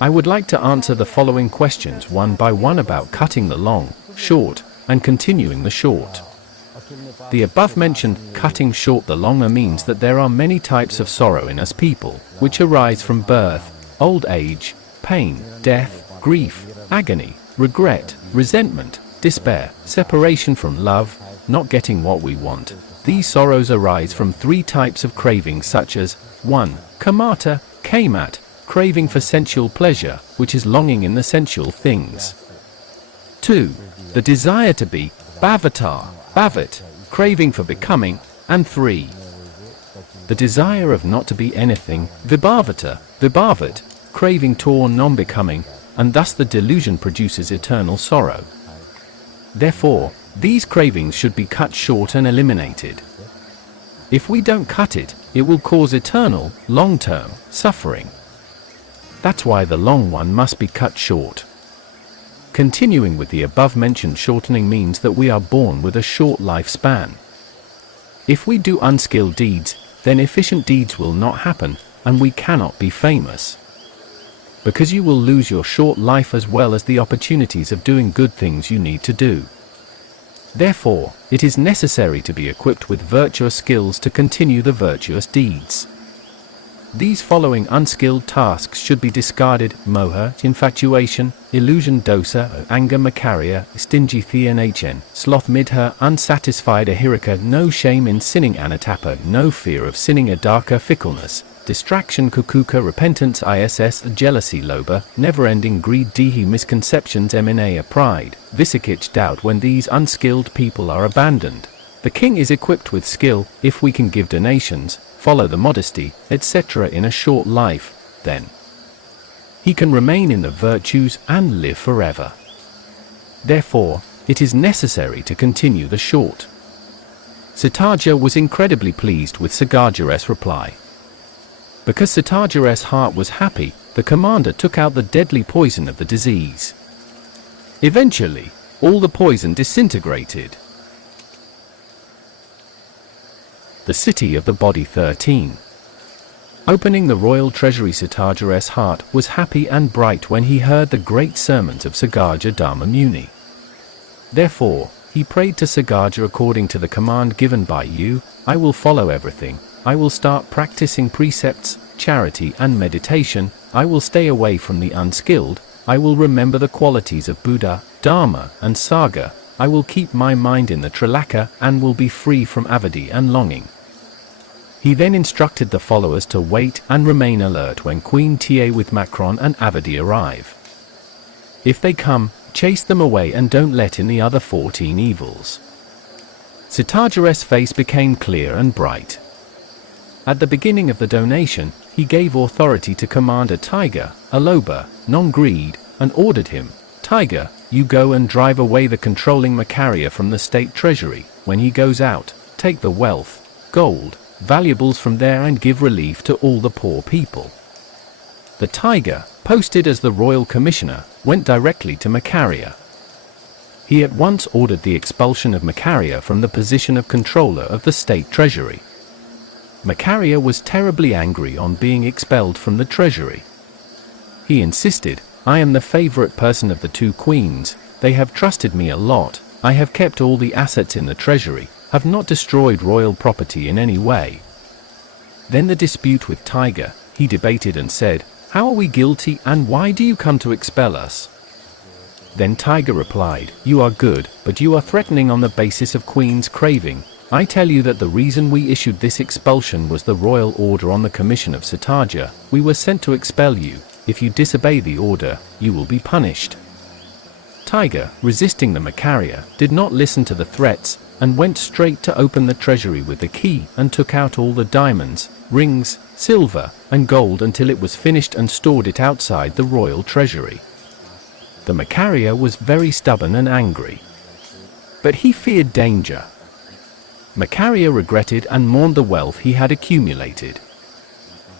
I would like to answer the following questions one by one about cutting the long, short, and continuing the short. The above-mentioned cutting short the longer means that there are many types of sorrow in us people, which arise from birth, old age, pain, death, grief, agony, regret, resentment, despair, separation from love, not getting what we want. These sorrows arise from 3 types of cravings such as 1. Kamata, kamat, craving for sensual pleasure, which is longing in the sensual things. 2. The desire to be, bhavatar, bhavat, craving for becoming, and 3. The desire of not to be anything, vibhavata, vibhavat, craving toward non-becoming, and thus the delusion produces eternal sorrow. Therefore, these cravings should be cut short and eliminated. If we don't cut it, it will cause eternal, long-term, suffering. That's why the long one must be cut short. Continuing with the above-mentioned shortening means that we are born with a short lifespan. If we do unskilled deeds, then efficient deeds will not happen, and we cannot be famous. Because you will lose your short life as well as the opportunities of doing good things you need to do. Therefore, it is necessary to be equipped with virtuous skills to continue the virtuous deeds. These following unskilled tasks should be discarded: moha, infatuation, illusion, dosa, anger, makarya, stingy, theanachen, sloth, midha, unsatisfied, ahirika, no shame in sinning, anatapa, no fear of sinning, adaka, fickleness, distraction, kukuka, repentance, iss, jealousy, lobha, never-ending greed, dihi, misconceptions, mna, pride, visikich, doubt. When these unskilled people are abandoned, the king is equipped with skill. If we can give donations, follow the modesty, etc. in a short life, then he can remain in the virtues and live forever. Therefore, it is necessary to continue the short. Cittarāja was incredibly pleased with Cittarāja's reply. Because Cittarāja's heart was happy, the commander took out the deadly poison of the disease. Eventually, all the poison disintegrated. The City of the Body 13. Opening the royal treasury, Cittarāja's heart was happy and bright when he heard the great sermons of Cittarāja Dharma Muni. Therefore, he prayed to Cittarāja, according to the command given by you, I will follow everything. I will start practicing precepts, charity and meditation. I will stay away from the unskilled. I will remember the qualities of Buddha, Dharma and Sangha. I will keep my mind in the Trilaka and will be free from avadi and longing. He then instructed the followers to wait and remain alert when Queen Ta with Macron and avadi arrive. If they come, chase them away and don't let in the other 14 evils. Cittarāja's face became clear and bright. At the beginning of the donation, he gave authority to Commander Tiger, Aloba, non-greed, and ordered him, Tiger, you go and drive away the controlling Mahānagara from the state treasury. When he goes out, take the wealth, gold, valuables from there and give relief to all the poor people. The Tiger, posted as the royal commissioner, went directly to Mahānagara. He at once ordered the expulsion of Mahānagara from the position of controller of the state treasury. Mahānagara was terribly angry on being expelled from the treasury. He insisted, I am the favorite person of the two queens, they have trusted me a lot, I have kept all the assets in the treasury, have not destroyed royal property in any way. Then the dispute with Tiger, he debated and said, how are we guilty and why do you come to expel us? Then Tiger replied, you are good, but you are threatening on the basis of Queen's craving. I tell you that the reason we issued this expulsion was the royal order on the commission of Cittarāja. We were sent to expel you. If you disobey the order, you will be punished. Tiger, resisting the Mahānagara, did not listen to the threats, and went straight to open the treasury with the key and took out all the diamonds, rings, silver, and gold until it was finished and stored it outside the royal treasury. The Mahānagara was very stubborn and angry. But he feared danger. Mahānagara regretted and mourned the wealth he had accumulated.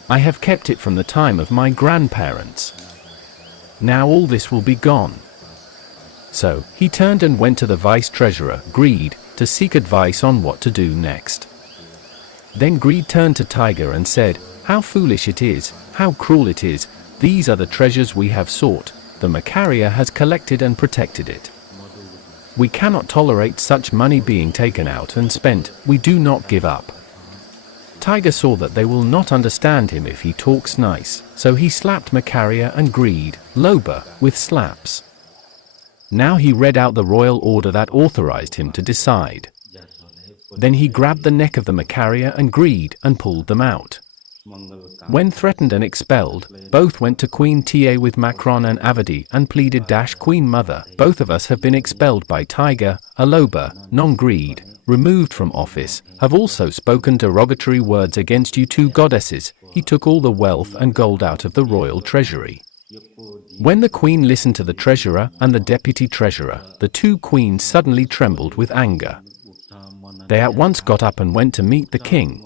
I have kept it from the time of my grandparents. Now all this will be gone. So, he turned and went to the vice-treasurer, Greed, to seek advice on what to do next. Then Greed turned to Tiger and said, how foolish it is, how cruel it is, these are the treasures we have sought, the Mahānagara has collected and protected it. We cannot tolerate such money being taken out and spent, we do not give up. Tiger saw that they will not understand him if he talks nice, so he slapped Mahānagara and Greed, Loba, with slaps. Now he read out the royal order that authorized him to decide. Then he grabbed the neck of the Mahānagara and Greed and pulled them out. When threatened and expelled, both went to Queen Ta with Macron and Avadi and pleaded, Queen Mother, both of us have been expelled by Tiger, Aloba, non-greed, removed from office, have also spoken derogatory words against you two goddesses. He took all the wealth and gold out of the royal treasury. When the queen listened to the treasurer and the deputy treasurer, the two queens suddenly trembled with anger. They at once got up and went to meet the king.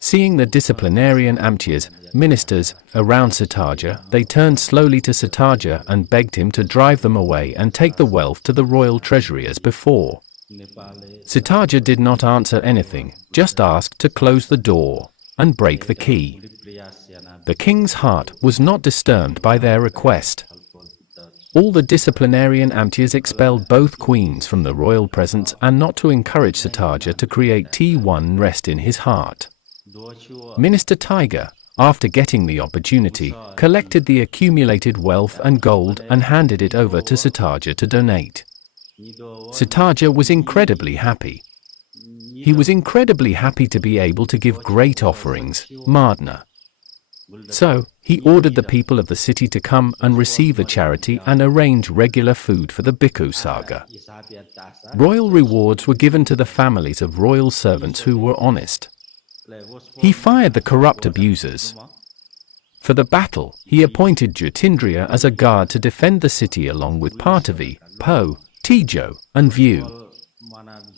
Seeing the disciplinarian Amṛtas, ministers, around Cittarāja, they turned slowly to Cittarāja and begged him to drive them away and take the wealth to the royal treasury as before. Cittarāja did not answer anything, just asked to close the door and break the key. The king's heart was not disturbed by their request. All the disciplinarian Amṛtas expelled both queens from the royal presence and not to encourage Cittarāja to create T1 rest in his heart. Minister Tiger, after getting the opportunity, collected the accumulated wealth and gold and handed it over to Cittarāja to donate. Cittarāja was incredibly happy. He was incredibly happy to be able to give great offerings, Madna. So, he ordered the people of the city to come and receive the charity and arrange regular food for the Bhikkhu Sangha. Royal rewards were given to the families of royal servants who were honest. He fired the corrupt abusers. For the battle, he appointed Jyotindriya as a guard to defend the city along with Parthavi, Po, Tejo, and view.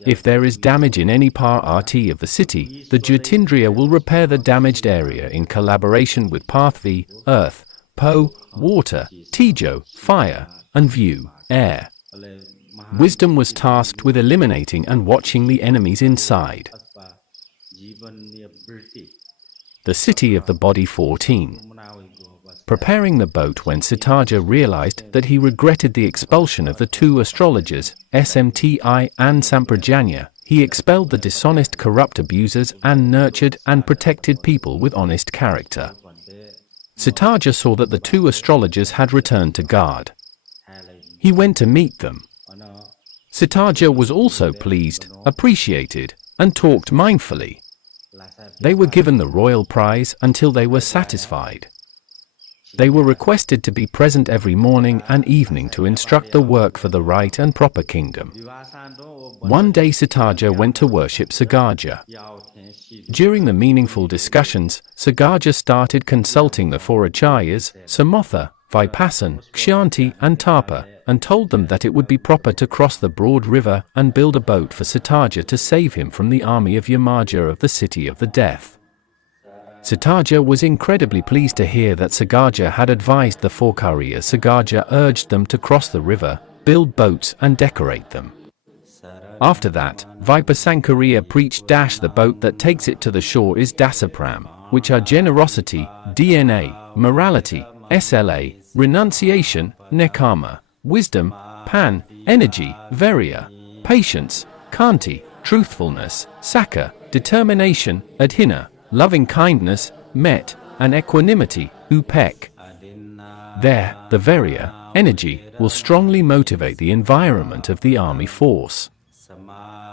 If there is damage in any part of the city, the Jyotindriya will repair the damaged area in collaboration with Prithvi, earth, Po, water, Tejo, fire, and view, air. Wisdom was tasked with eliminating and watching the enemies inside. The city of the body 14. Preparing the boat when Cittarāja realized that he regretted the expulsion of the two astrologers, Smti and Samprajanya, he expelled the dishonest corrupt abusers and nurtured and protected people with honest character. Cittarāja saw that the two astrologers had returned to guard. He went to meet them. Cittarāja was also pleased, appreciated, and talked mindfully. They were given the royal prize until they were satisfied. They were requested to be present every morning and evening to instruct the work for the right and proper kingdom. One day Cittarāja went to worship Cittarāja. During the meaningful discussions, Cittarāja started consulting the four acharyas, Samotha, Vipassan, Kshanti, and Tapa, and told them that it would be proper to cross the broad river and build a boat for Cittarāja to save him from the army of Yamaja of the city of the death. Cittarāja was incredibly pleased to hear that Cittarāja had advised the four Karyas. Cittarāja urged them to cross the river, build boats and decorate them. After that, Vipassankariya preached the boat that takes it to the shore is Dasapram, which are generosity, DNA, morality, SLA, renunciation, nekama, wisdom, pan, energy, virya, patience, kanti, truthfulness, sakha, determination, adhina, loving kindness, met, and equanimity, upek. There, the virya, energy, will strongly motivate the environment of the army force.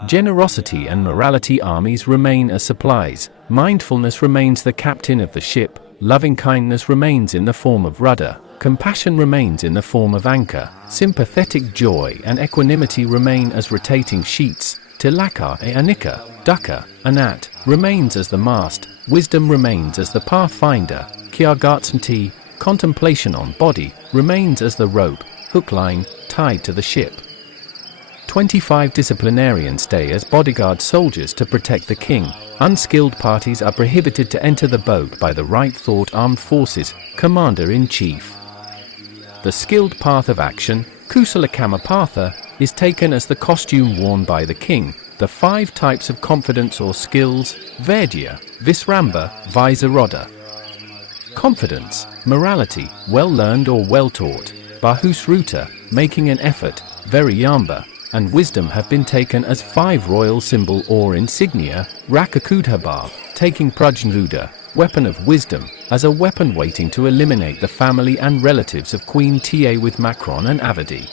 Generosity and morality armies remain as supplies, mindfulness remains the captain of the ship, loving kindness remains in the form of rudder, compassion remains in the form of anchor, sympathetic joy and equanimity remain as rotating sheets, tilaka e anika, dukkha, anat, remains as the mast, wisdom remains as the pathfinder, kyagatsanti, contemplation on body, remains as the rope, hook line, tied to the ship. 25 disciplinarians stay as bodyguard soldiers to protect the king. Unskilled parties are prohibited to enter the boat by the right thought armed forces, commander-in-chief. The skilled path of action, Kusalakama is taken as the costume worn by the king. The 5 types of confidence or skills, Vaidya, Visramba, Visaroda. Confidence, morality, well-learned or well-taught, Bahusruta, making an effort, Veriyamba, and wisdom have been taken as 5 royal symbol or insignia, Rakakudhaba, taking Prajnaluda, weapon of wisdom, as a weapon waiting to eliminate the family and relatives of Queen Ta with Macron and Avadi.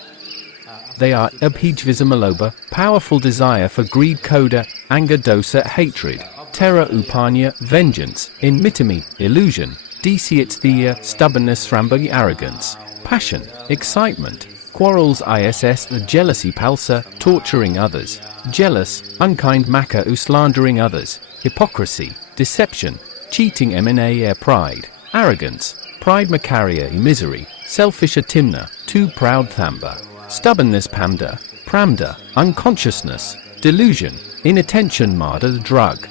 They are Abhijvisamaloba, powerful desire for greed, Koda, anger, dosa, hatred, terror, Upanya, vengeance, Inmitami, illusion, Desiatstheya, stubbornness, Srambagi, arrogance, passion, excitement, quarrels, Iss, the jealousy, Palsa, torturing others, jealous, unkind, Maka, slandering others, hypocrisy, deception, cheating, Mna, pride, arrogance, pride, Makaria, misery, selfish, Atimna, too proud, Thamba. Stubbornness, Pamda, Pramda, unconsciousness, delusion, inattention, Mada, the drug.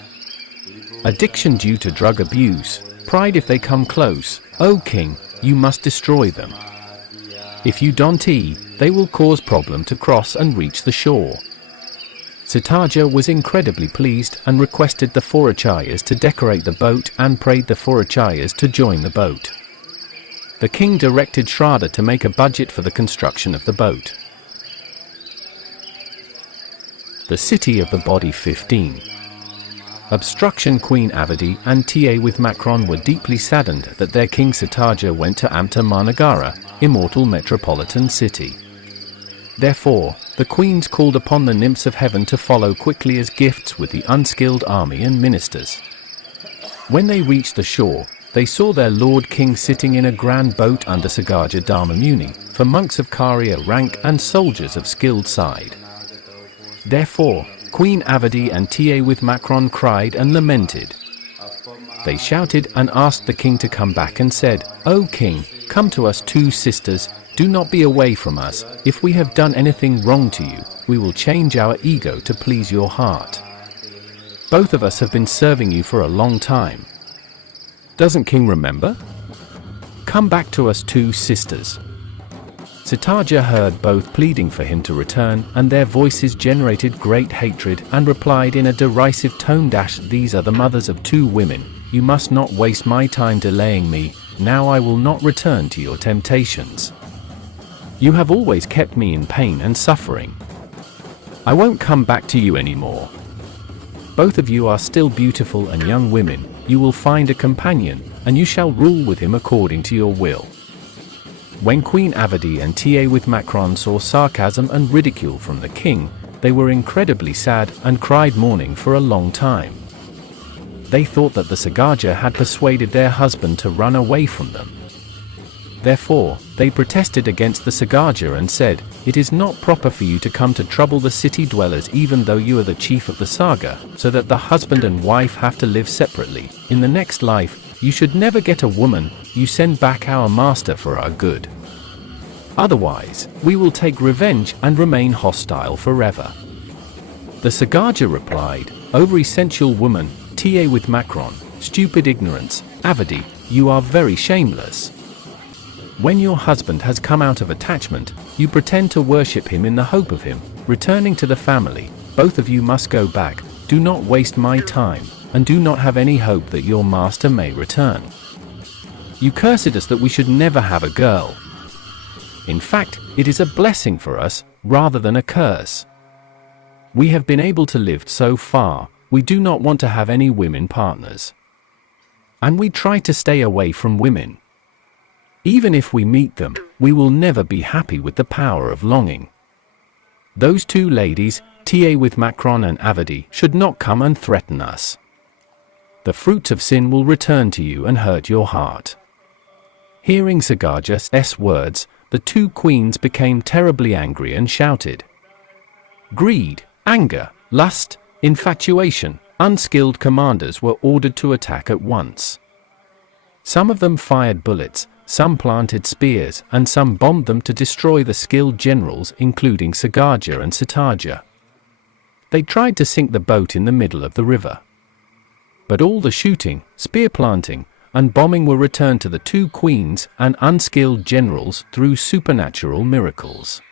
Addiction due to drug abuse, pride if they come close, O king, you must destroy them. If you don't they will cause problem to cross and reach the shore. Cittarāja was incredibly pleased and requested the 4 acharyas to decorate the boat and prayed the 4 acharyas to join the boat. The king directed Shraddha to make a budget for the construction of the boat. The city of the body 15. Obstruction. Queen Avadi and Ta with Macron were deeply saddened that their king Cittarāja went to Amṛta Mahānagara, immortal metropolitan city. Therefore, the queens called upon the nymphs of heaven to follow quickly as gifts with the unskilled army and ministers. When they reached the shore, they saw their Lord King sitting in a grand boat under Sagāja Dharmamuni, for monks of Karya rank and soldiers of skilled side. Therefore, Queen Avadi and Ta with Macron cried and lamented. They shouted and asked the king to come back and said, O king, come to us 2 sisters, Do not be away from us. If we have done anything wrong to you, we will change our ego to please your heart. Both of us have been serving you for a long time. Doesn't King remember? Come back to us too, sisters. Cittarāja heard both pleading for him to return, and their voices generated great hatred, and replied in a derisive tone, "These are the mothers of two women. You must not waste my time delaying me. Now I will not return to your temptations. You have always kept me in pain and suffering. I won't come back to you anymore. Both of you are still beautiful and young women. You will find a companion, and you shall rule with him according to your will." When Queen Avadi and Ta with Macron saw sarcasm and ridicule from the king, they were incredibly sad and cried mourning for a long time. They thought that the Sagaja had persuaded their husband to run away from them. Therefore, they protested against the Sagaja and said, "It is not proper for you to come to trouble the city dwellers even though you are the chief of the saga, so that the husband and wife have to live separately. In the next life, you should never get a woman. You send back our master for our good. Otherwise, we will take revenge and remain hostile forever." The Sagaja replied, "O very sensual woman, Ta with Macron, stupid ignorance, Avadi, you are very shameless. When your husband has come out of attachment, you pretend to worship him in the hope of him returning to the family. Both of you must go back. Do not waste my time, and do not have any hope that your master may return. You cursed us that we should never have a girl. In fact, it is a blessing for us, rather than a curse. We have been able to live so far, we do not want to have any women partners. And we try to stay away from women. Even if we meet them, we will never be happy with the power of longing. Those two ladies, Ta with Macron and Avadi, should not come and threaten us. The fruits of sin will return to you and hurt your heart." Hearing Sagaja's words, the two queens became terribly angry and shouted. Greed, anger, lust, infatuation, unskilled commanders were ordered to attack at once. Some of them fired bullets, some planted spears, and some bombed them to destroy the skilled generals, including Sagaja and Cittarāja. They tried to sink the boat in the middle of the river. But all the shooting, spear planting, and bombing were returned to the two queens and unskilled generals through supernatural miracles.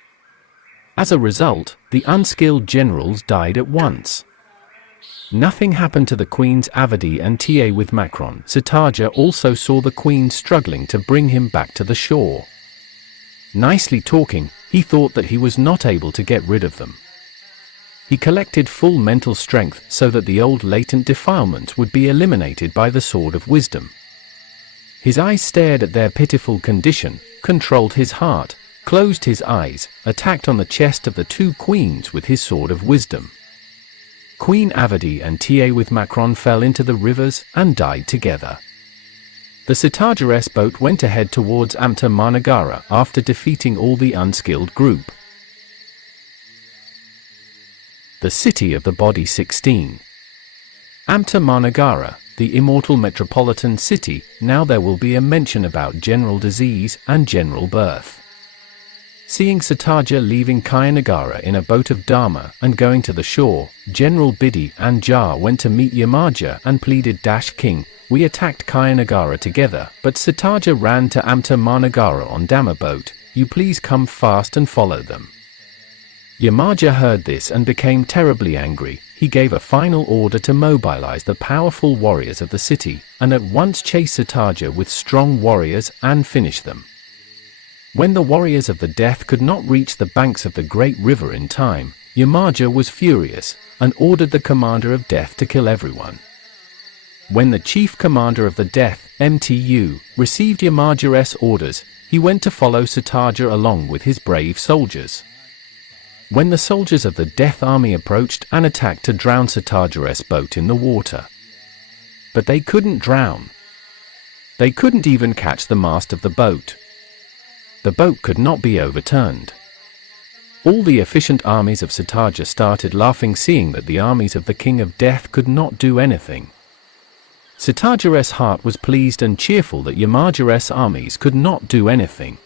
As a result, the unskilled generals died at once. Nothing happened to the queens Avadi and Ta with Macron. Cittarāja also saw the queen struggling to bring him back to the shore. Nicely talking, he thought that he was not able to get rid of them. He collected full mental strength so that the old latent defilements would be eliminated by the sword of wisdom. His eyes stared at their pitiful condition, controlled his heart, closed his eyes, attacked on the chest of the two queens with his sword of wisdom. Queen Avadi and Ta with Macron fell into the rivers and died together. The Cittarāja's boat went ahead towards Mahānagara after defeating all the unskilled group. The City of the Body 16. Mahānagara, the immortal metropolitan city. Now there will be a mention about general disease and general birth. Seeing Cittarāja leaving Kayanagar in a boat of Dharma and going to the shore, General Bidhi and Jar went to meet Yamaja and pleaded, "King, we attacked Kayanagar together, but Cittarāja ran to Mahānagara on Dhamma boat. You please come fast and follow them." Yamaja heard this and became terribly angry. He gave a final order to mobilize the powerful warriors of the city, and at once chase Cittarāja with strong warriors and finish them. When the warriors of the death could not reach the banks of the great river in time, Yamaja was furious, and ordered the commander of death to kill everyone. When the chief commander of the death, Mtu, received Yamaja's orders, he went to follow Cittarāja along with his brave soldiers. When the soldiers of the death army approached and attacked to drown Cittarāja's boat in the water. But they couldn't drown. They couldn't even catch the mast of the boat. The boat could not be overturned. All the efficient armies of Cittarāja started laughing, seeing that the armies of the King of Death could not do anything. Cittarāja's heart was pleased and cheerful that Yamaja's armies could not do anything.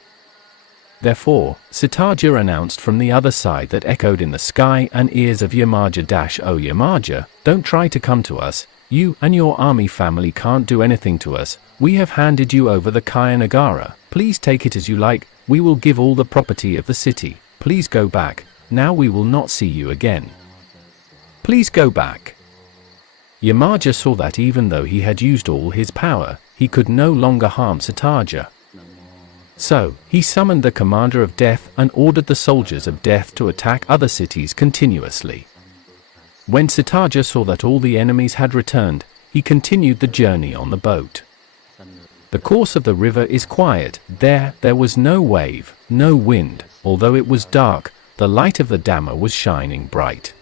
Therefore, Cittarāja announced from the other side that echoed in the sky and ears of Yamaja-O Yamaja, don't try to come to us, you and your army family can't do anything to us, we have handed you over the Kāyanagara, please take it as you like, we will give all the property of the city, please go back, now we will not see you again. Please go back. Yamaja saw that even though he had used all his power, he could no longer harm Cittarāja. So, he summoned the commander of death and ordered the soldiers of death to attack other cities continuously. When Cittarāja saw that all the enemies had returned, he continued the journey on the boat. The course of the river is quiet, there was no wave, no wind, although it was dark, the light of the Dhamma was shining bright.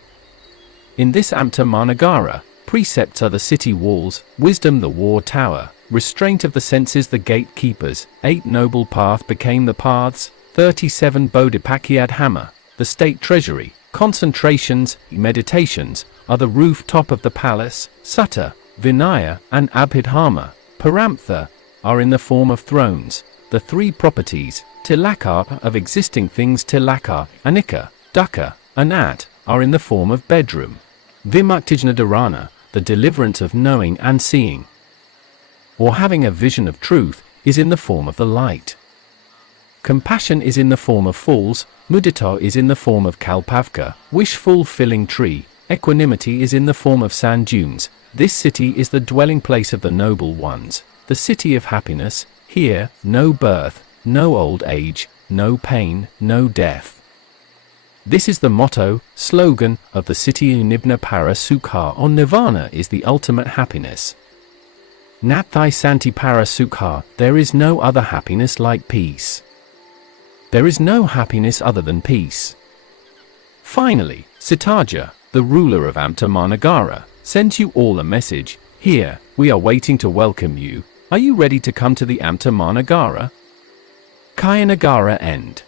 In this Mahānagara, precepts are the city walls, wisdom the war tower, restraint of the senses the gatekeepers, 8 noble paths became the paths, 37 Bodhipakkhiyadhamma, the state treasury, concentrations, meditations, are the rooftop of the palace, Sutta, Vinaya, and Abhidharma, Paramtha, are in the form of thrones, the 3 properties, Tilaka, of existing things Tilaka, Anicca, Dukkha, Anat, are in the form of bedroom. Vimuktijnana, the deliverance of knowing and seeing, or having a vision of truth, is in the form of the light. Compassion is in the form of falls, mudita is in the form of kalpavka, wish-fulfilling tree, equanimity is in the form of sand dunes, this city is the dwelling place of the noble ones, the city of happiness, here, no birth, no old age, no pain, no death. This is the motto, slogan, of the city. Nibna para sukha or nirvana is the ultimate happiness. Nathai santi para sukha, there is no other happiness like peace. There is no happiness other than peace. Finally, Cittarāja, the ruler of Mahānagara, sends you all a message, here, we are waiting to welcome you, are you ready to come to the Mahānagara? Kāyanagara end.